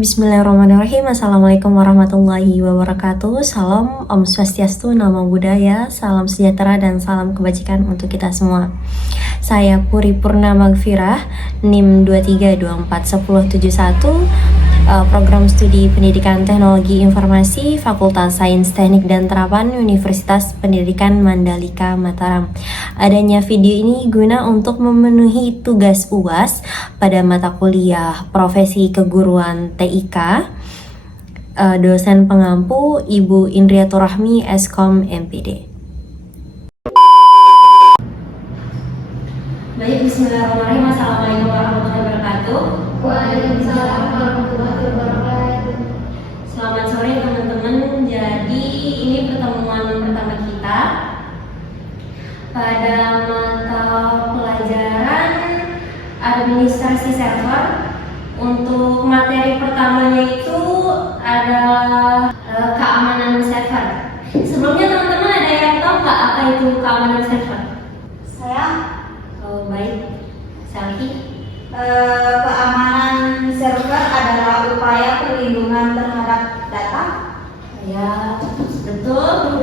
Bismillahirrahmanirrahim. Assalamualaikum warahmatullahi wabarakatuh. Salam Om Swastiastu, Namo Buddhaya, salam sejahtera dan salam kebajikan untuk kita semua. Saya Puri Purna Magfirah, NIM 23241071, Program Studi Pendidikan Teknologi Informasi, Fakultas Sains Teknik dan Terapan, Universitas Pendidikan Mandalika Mataram. Adanya video ini guna untuk memenuhi tugas UAS pada mata kuliah Profesi Keguruan TIK. Dosen pengampu Ibu Indriyatur Rahmi, Eskom MPD. Baik, bismillahirrahmanirrahim. Assalamualaikum warahmatullahi wabarakatuh. Waalaikumsalam warahmatullahi wabarakatuh. Selamat sore teman-teman. Jadi ini pertemuan pertama kita pada mata pelajaran administrasi server. Untuk materi pertamanya itu adalah keamanan server. Sebelumnya teman-teman ada yang tahu nggak apa itu keamanan server? Saya Baik, Selvi. keamanan server adalah upaya perlindungan terhadap data. Ya, betul.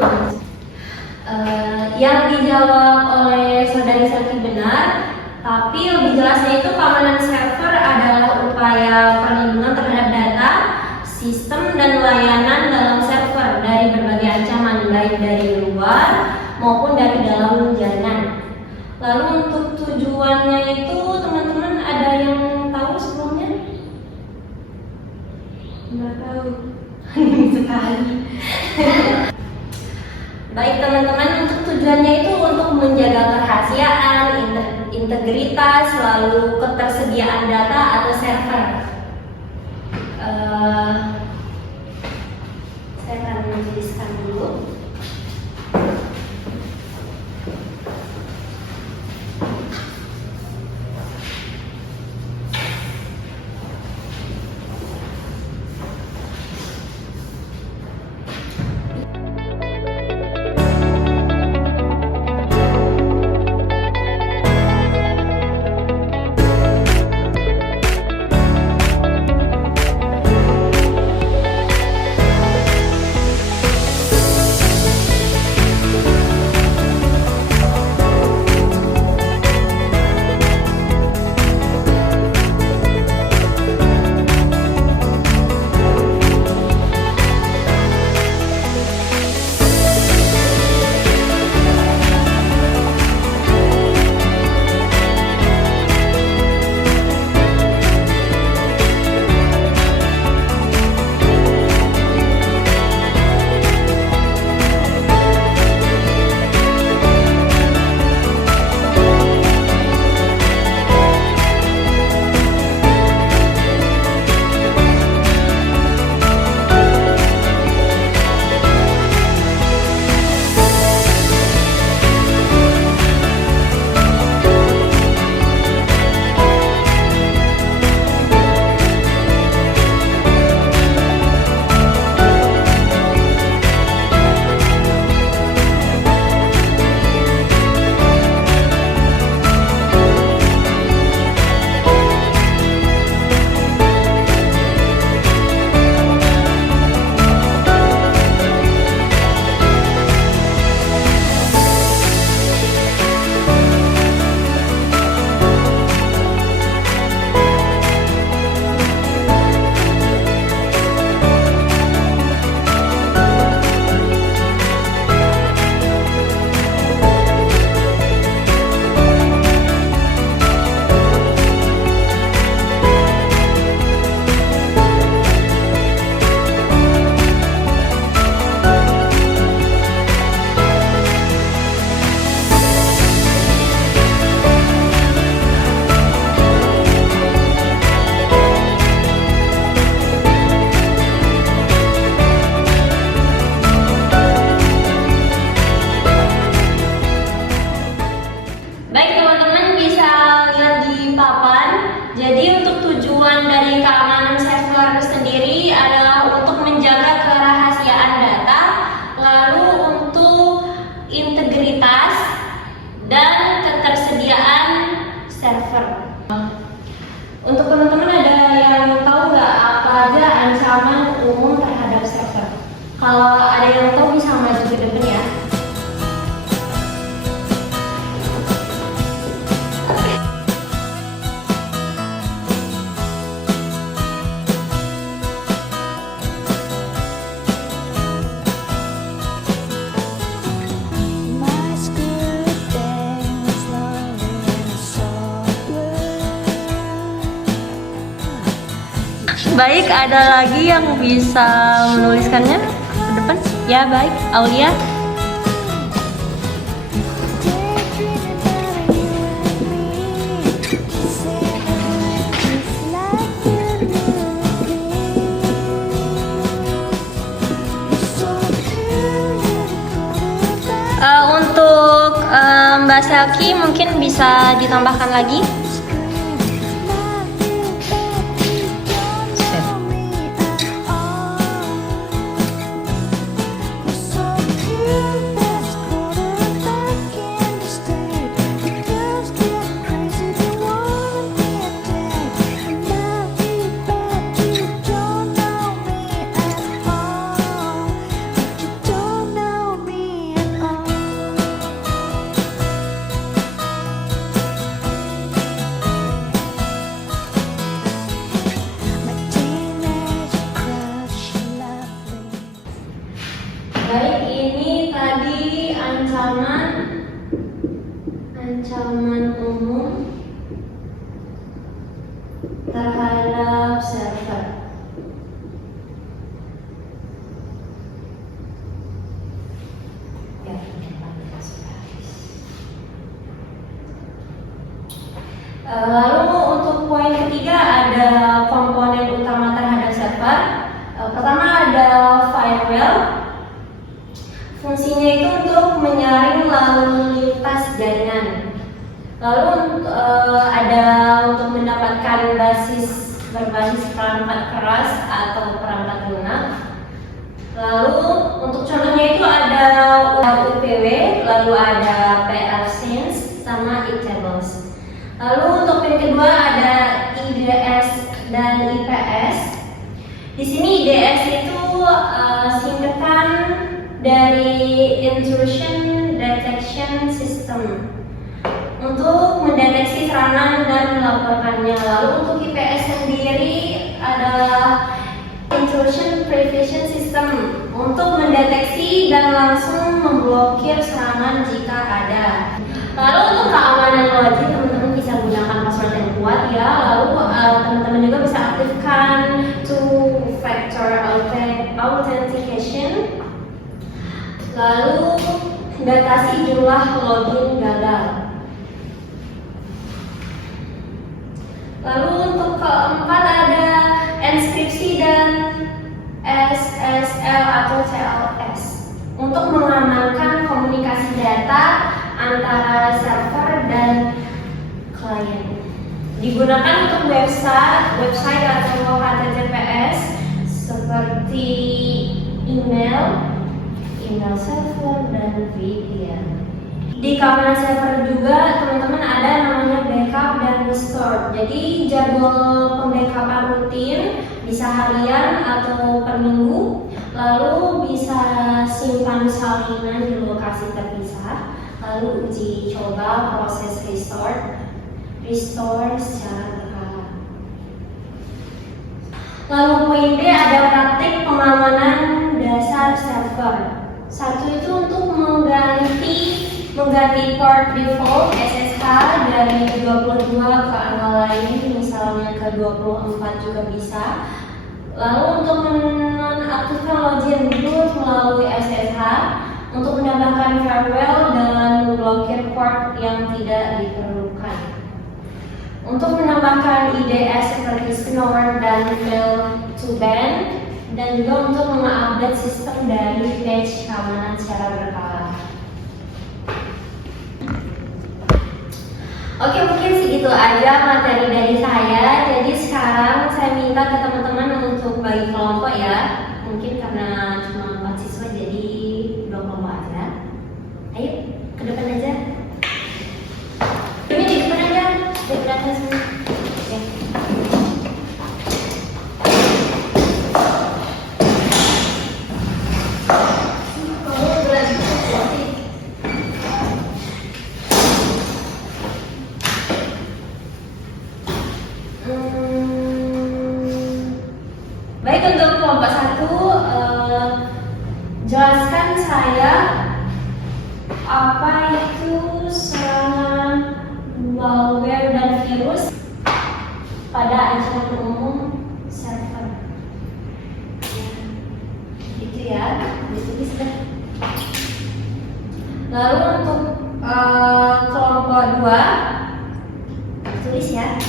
Yang dijawab oleh Saudari Selvi benar, tapi lebih jelasnya itu keamanan server adalah upaya perlindungan terhadap data, sistem dan layanan dalam server dari berbagai ancaman, baik dari luar maupun dari dalam jaringan. Lalu untuk tujuannya itu teman-teman ada yang tahu sebelumnya? Nggak tahu. Sekali. Baik teman-teman, untuk tujuannya itu untuk menjaga kerahasiaan, integritas, lalu ketersediaan data atau server. Saya akan menuliskan dulu. Kalau ada yang tahu bisa maju ke depan ya. Baik, ada lagi yang bisa menuliskannya ke depan? Ya, baik. Aulia. Untuk Mbak Selki mungkin bisa ditambahkan lagi. Baik, ini tadi ancaman umum terhadap server. Ya, lalu untuk poin ketiga ada komponen utama terhadap server. Pertama ada firewall. Fungsinya itu untuk menyaring lalu lintas jaringan. Lalu ada untuk mendapatkan berbasis perangkat keras atau perangkat lunak. Lalu untuk contohnya itu ada UPW, lalu ada PL-Sense sama E-Tables. Lalu untuk yang kedua ada IDS dan IPS. Di sini IDS itu singkatan dari Intrusion Detection System untuk mendeteksi serangan dan melaporkannya. Lalu untuk IPS sendiri adalah Intrusion Prevention System untuk mendeteksi dan langsung memblokir serangan jika ada. Lalu untuk keamanan login, teman-teman bisa gunakan password yang kuat ya. Lalu teman-teman juga bisa aktifkan two-factor authentication. Lalu batasi jumlah login gagal. Lalu untuk keempat ada enkripsi dan SSL atau TLS untuk mengamankan komunikasi data antara server dan klien. Digunakan untuk website atau HTTPS seperti email server dan VPN. Di keamanan server juga teman-teman ada namanya backup dan restore. Jadi jadwal pembackupan rutin bisa harian atau per minggu. Lalu bisa simpan salinan di lokasi terpisah. Lalu uji coba proses restore secara berkala. Lalu poin D ada praktik pengamanan dasar server. Satu itu untuk mengganti port default SSH dari 22 ke angka lain, misalnya ke 24 juga bisa. Lalu untuk menonaktifkan login root melalui SSH, untuk menambahkan firewall dalam memblokir port yang tidak diperlukan. Untuk menambahkan IDS seperti snore dan fail to ban, dan juga untuk mengupdate sistem dari patch keamanan secara berkala. Oke, mungkin segitu aja materi dari saya. Jadi sekarang saya minta ke teman-teman untuk bagi kelompok ya. Mungkin karena cuma 4 siswa jadi 2 kelompok aja. Ayo ke depan aja. Ini di depan aja. Di belakang semua. Oke. Baik, untuk kelompok 1, jelaskan saya apa itu serangan malware dan virus pada ancaman umum server. Gitu ya, ditulis deh. Lalu untuk kelompok 2, tulis ya.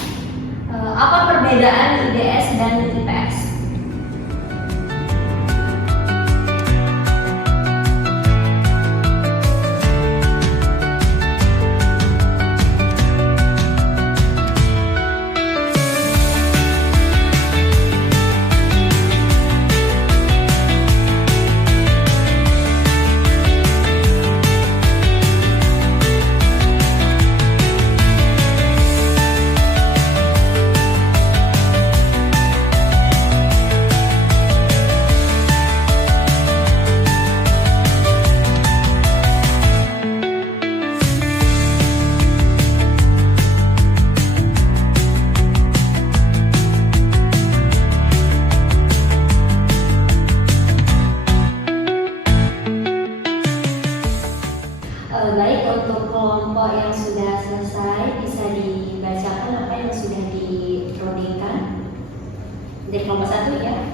Apa perbedaan IDS dan IPS? Baik, untuk kelompok yang sudah selesai bisa dibacakan apa yang sudah diprodikan dari kelompok 1 ya.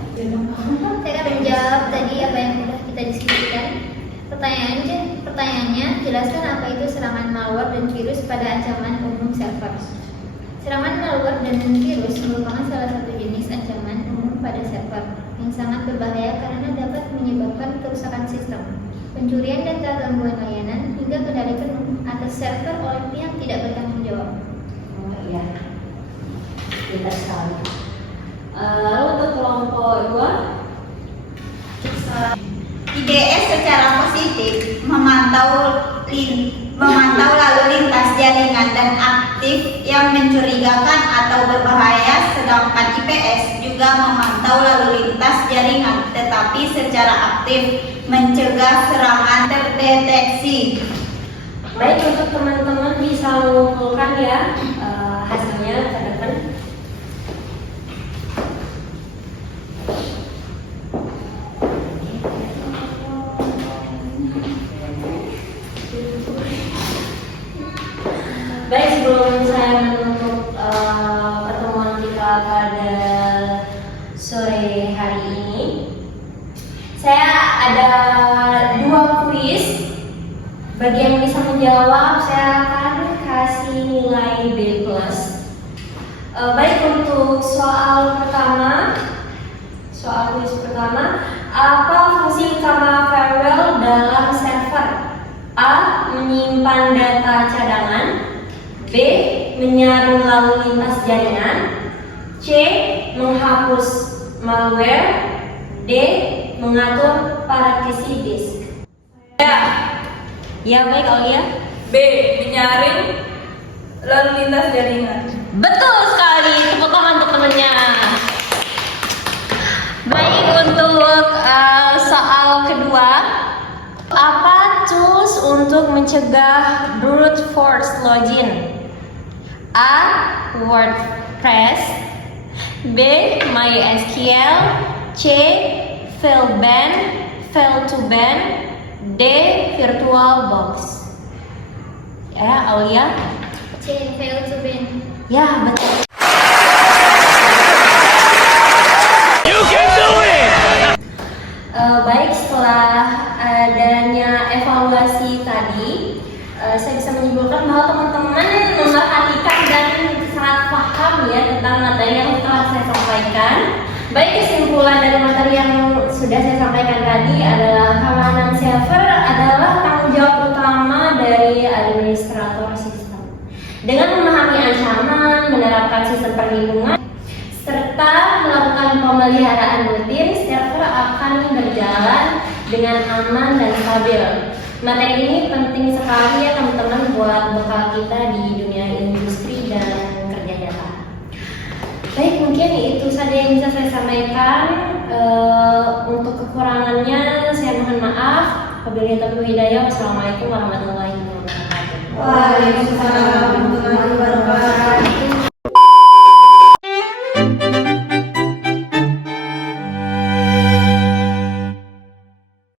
Saya akan menjawab tadi apa yang sudah kita diskusikan. Pertanyaannya, jelaskan apa itu serangan malware dan virus pada ancaman umum server. Serangan malware dan virus merupakan salah satu jenis ancaman umum pada server yang sangat berbahaya karena dapat menyebabkan kerusakan sistem, pencurian data, gangguan layanan, hingga kendali penuh atas server oleh pihak tidak bertanggung jawab. Oh iya, kita sekali. Lalu untuk kelompok 2, IDS secara positif memantau lalu lintas jaringan dan aktif yang mencurigakan atau berbahaya, sedangkan IPS juga memantau lalu lintas jaringan tetapi secara aktif mencegah serangan terdeteksi. baik, untuk teman-teman bisa mengumpulkan ya hasilnya ke depan. Baik, sebelum saya menutup pertemuan kita pada sore hari ini, saya ada 2 kuis. Bagi yang bisa menjawab, saya akan kasih nilai B+. Baik, untuk soal kuis pertama, apa fungsi utama firewall dalam server? A. Menyimpan data cadangan. B. Menyaring lalu lintas jaringan. C. Menghapus malware. D. Mengatur partisi disk. Ya, baik Aulia. B. Menyaring lalu lintas jaringan. Betul sekali, tepuk tangan untuk temannya. Baik, untuk soal kedua, apa tools untuk mencegah brute force login? A. WordPress. B. MySQL. C. Fail2ban. D. VirtualBox. Ya, Aulia. C. Fail2ban. Ya, betul. Baik, setelah adanya evaluasi tadi, saya bisa menyimpulkan bahwa teman-teman memperhatikan dan sangat paham ya tentang materi yang telah saya sampaikan. Baik, kesimpulan dari materi yang sudah saya sampaikan tadi adalah keamanan server adalah tanggung jawab utama dari administrator sistem. Dengan memahami ancaman, menerapkan sistem perlindungan, serta melakukan pemeliharaan rutin, server akan berjalan dengan aman dan stabil. Materi ini penting sekali ya teman-teman buat bekal kita di dunia industri dan kerja nyata. Baik, mungkin itu saja yang bisa saya sampaikan. Untuk kekurangannya saya mohon maaf. Wabillahi taufiq wal hidayah. Wassalamualaikum warahmatullahi wabarakatuh. Waalaikumsalam warahmatullahi wabarakatuh.